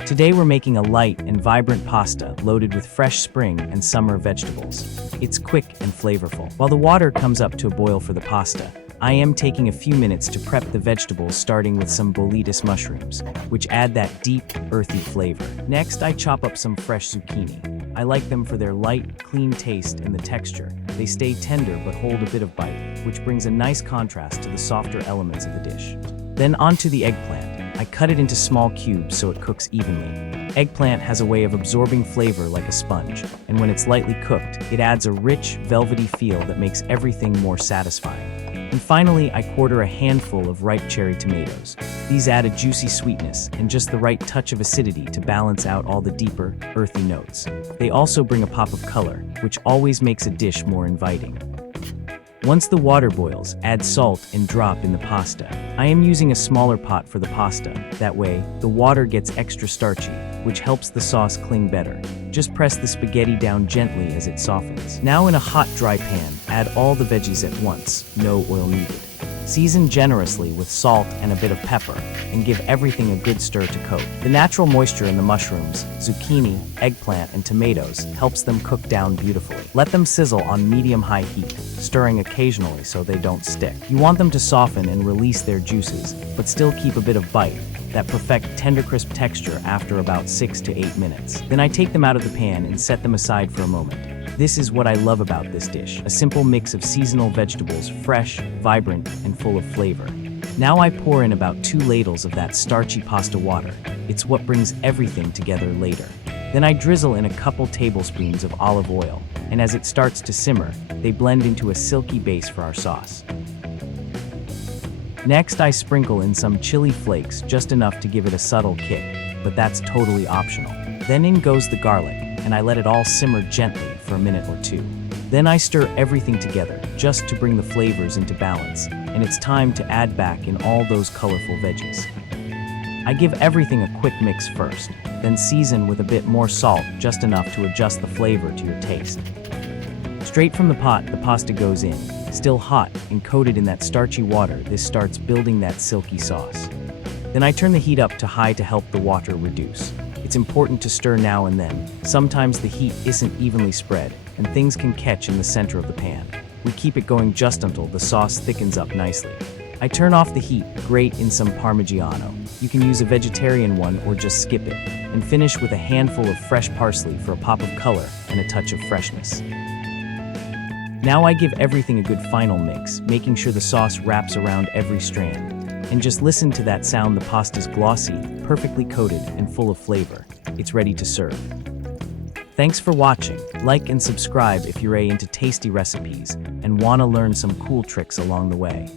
Today we're making a light and vibrant pasta loaded with fresh spring and summer vegetables. It's quick and flavorful. While the water comes up to a boil for the pasta, I am taking a few minutes to prep the vegetables, starting with some boletus mushrooms, which add that deep, earthy flavor. Next, I chop up some fresh zucchini. I like them for their light, clean taste and the texture. They stay tender but hold a bit of bite, which brings a nice contrast to the softer elements of the dish. Then onto the eggplant. I cut it into small cubes so it cooks evenly. Eggplant has a way of absorbing flavor like a sponge, and when it's lightly cooked, it adds a rich, velvety feel that makes everything more satisfying. And finally, I quarter a handful of ripe cherry tomatoes. These add a juicy sweetness and just the right touch of acidity to balance out all the deeper, earthy notes. They also bring a pop of color, which always makes a dish more inviting. Once the water boils, add salt and drop in the pasta. I am using a smaller pot for the pasta. That way, the water gets extra starchy, which helps the sauce cling better. Just press the spaghetti down gently as it softens. Now in a hot, dry pan, add all the veggies at once, no oil needed. Season generously with salt and a bit of pepper, and give everything a good stir to coat. The natural moisture in the mushrooms, zucchini, eggplant, and tomatoes helps them cook down beautifully. Let them sizzle on medium-high heat, stirring occasionally so they don't stick. You want them to soften and release their juices, but still keep a bit of bite, that perfect tender crisp texture after about 6 to 8 minutes. Then I take them out of the pan and set them aside for a moment. This is what I love about this dish, a simple mix of seasonal vegetables, fresh, vibrant, and full of flavor. Now I pour in about 2 ladles of that starchy pasta water. It's what brings everything together later. Then I drizzle in a couple tablespoons of olive oil, and as it starts to simmer, they blend into a silky base for our sauce. Next, I sprinkle in some chili flakes, just enough to give it a subtle kick, but that's totally optional. Then in goes the garlic, and I let it all simmer gently for a minute or two. Then I stir everything together, just to bring the flavors into balance, and it's time to add back in all those colorful veggies. I give everything a quick mix first, then season with a bit more salt, just enough to adjust the flavor to your taste. Straight from the pot, the pasta goes in. Still hot and coated in that starchy water, this starts building that silky sauce. Then I turn the heat up to high to help the water reduce. It's important to stir now and then. Sometimes the heat isn't evenly spread, and things can catch in the center of the pan. We keep it going just until the sauce thickens up nicely. I turn off the heat, grate in some Parmigiano. You can use a vegetarian one or just skip it, and finish with a handful of fresh parsley for a pop of color and a touch of freshness. Now I give everything a good final mix, making sure the sauce wraps around every strand. And just listen to that sound, the pasta's glossy, perfectly coated, and full of flavor. It's ready to serve. Thanks for watching. Like and subscribe if you're into tasty recipes and want to learn some cool tricks along the way.